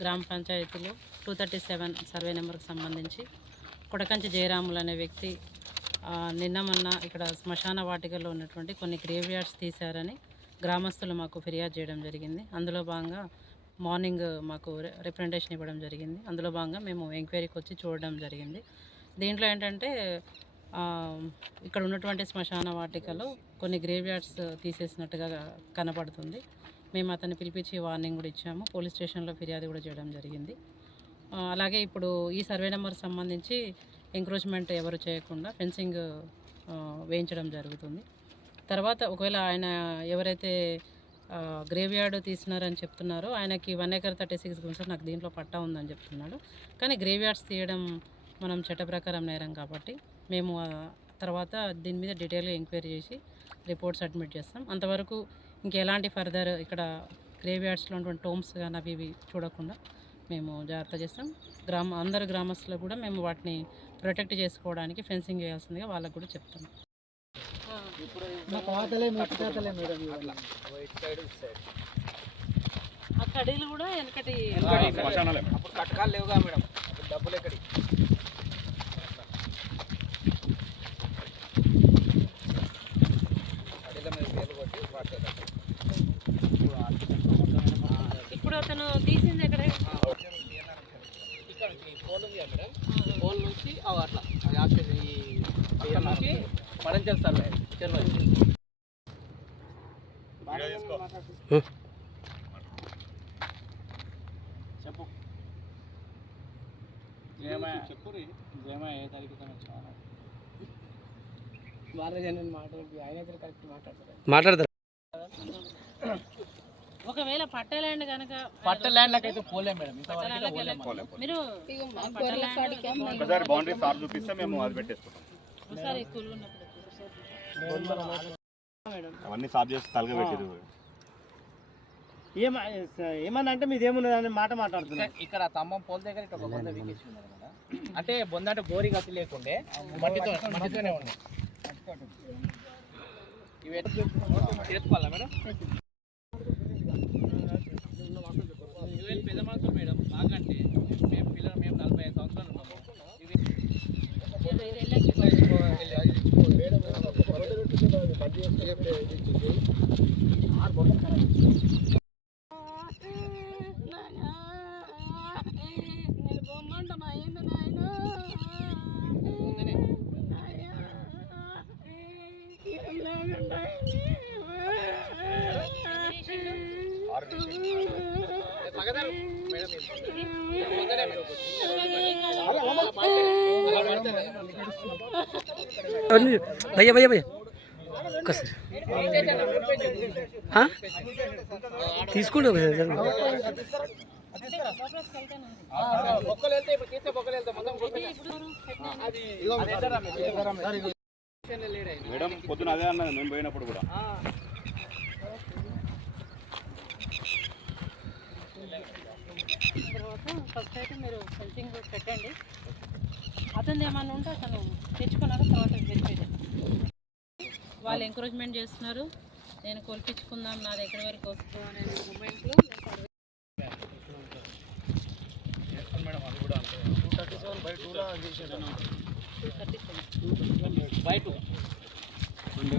గ్రామ పంచాయతీలో two thirty seven survey నెంబర్కి సంబంధించి కొడకంచి జయరాములు అనే వ్యక్తి నిన్న మొన్న ఇక్కడ శ్మశాన వాటికలో ఉన్నటువంటి కొన్ని గ్రేవ్ యార్డ్స్ తీశారని గ్రామస్తులు మాకు ఫిర్యాదు చేయడం జరిగింది. అందులో భాగంగా మార్నింగ్ మాకు రిప్రజెంటేషన్ ఇవ్వడం జరిగింది. అందులో భాగంగా మేము ఎంక్వైరీకి వచ్చి చూడడం జరిగింది. దీంట్లో ఏంటంటే ఇక్కడ ఉన్నటువంటి శ్మశాన వాటికలో కొన్ని గ్రేవ్ యార్డ్స్ తీసేసినట్టుగా కనపడుతుంది మేము అతన్ని పిలిపించి వార్నింగ్ కూడా ఇచ్చాము. పోలీస్ స్టేషన్లో ఫిర్యాదు కూడా చేయడం జరిగింది. అలాగే ఇప్పుడు ఈ సర్వే నెంబర్ సంబంధించి ఎంక్రోచ్మెంట్ ఎవరు చేయకుండా ఫెన్సింగ్ వేయించడం జరుగుతుంది. తర్వాత ఒకవేళ ఆయన ఎవరైతే గ్రేవ్ యార్డ్ తీసినారని చెప్తున్నారో ఆయనకి వన్ ఎకర్ థర్టీ సిక్స్ గురించి నాకు దీంట్లో పట్టా ఉందని చెప్తున్నాడు. కానీ గ్రేవ్ యార్డ్స్ తీయడం మనం చట్ట ప్రకారం నేరం కాబట్టి మేము తర్వాత దీని మీద డీటెయిల్గా ఎంక్వైరీ చేసి రిపోర్ట్ సబ్మిట్ చేస్తాం. అంతవరకు ఇంకెలాంటి ఫర్దర్ ఇక్కడ గ్రేవ్ యార్డ్స్లో ఉన్నటువంటి టోమ్స్ కానీ అవి ఇవి చూడకుండా మేము జాగ్రత్త చేస్తాం. గ్రామ అందరు గ్రామస్తులకు కూడా మేము వాటిని ప్రొటెక్ట్ చేసుకోవడానికి ఫెన్సింగ్ చేయాల్సిందిగా వాళ్ళకు కూడా చెప్తాం. ఆ కడీలు కూడా వెనకటి అప్పుడు కట్టకాలు లేవుగా మేడం. డబ్బులు ఎక్కడి కడీల మీద పేర్లు కొట్టి వాడతారు ఇప్పుడు అతను తీసింది ఎక్కడ? ఇక్కడ పోల్ ఉంది కదా మేడం పోల్ నుంచి అట్లా ఆఫీస్ ఈ అక్కడ నుంచి పడంచెల్ సర్వే చెరువు చెప్పు. చెప్పు జయమా ఏ తారీఖు వాళ్ళ నేను మాట్లాడి ఆయన అయితే కరెక్ట్ మాట్లాడతారు మాట్లాడతారు ఒకవేళ పట్టలేండి కనుక పట్ట ల్యాండ్లకు అయితే పోలే మేడం. మీరు ఒకసారి బౌండరీ సార్ చూపిస్తే మేము అది పెట్టేసుకుంటాం. ఒకసారి కూల్ ఉన్నప్పుడు అవన్నీ సాఫ్ చేసి తలగ పెట్టిరు. ఏమన్నా అంటే మీది ఏమున్నది అనే మాట మాట్లాడుతున్నారు ఇక్కడ స్తంభం పోల్ దగ్గర ఇట్లా ఒక బొంద వీకేసి ఉన్నారు కదా అంటే బొంద అంటే గోరి గతి లేకుండే మట్టితో మట్టితోనే ఉండే ఇవి ఎట్లా చేసుకోవాలా మేడం? भैया भैया भैया ఆ? తీసుకోండి ఒకసారి. మేడం పొద్దున అదే అన్నది మేము పోయినప్పుడు కూడా ఫస్ట్ అయితే మీరు ఫెన్సింగ్ పెట్టండి అతను ఏమన్నా ఉంటే అతను తెచ్చుకున్నాక తర్వాత చేయండి. వాళ్ళు ఎంకరేజ్మెంట్ చేస్తున్నారు. నేను కొలిపించుకుందాం నాది ఎక్కడి వరకు వస్తుందో అనే మూమెంట్లో అది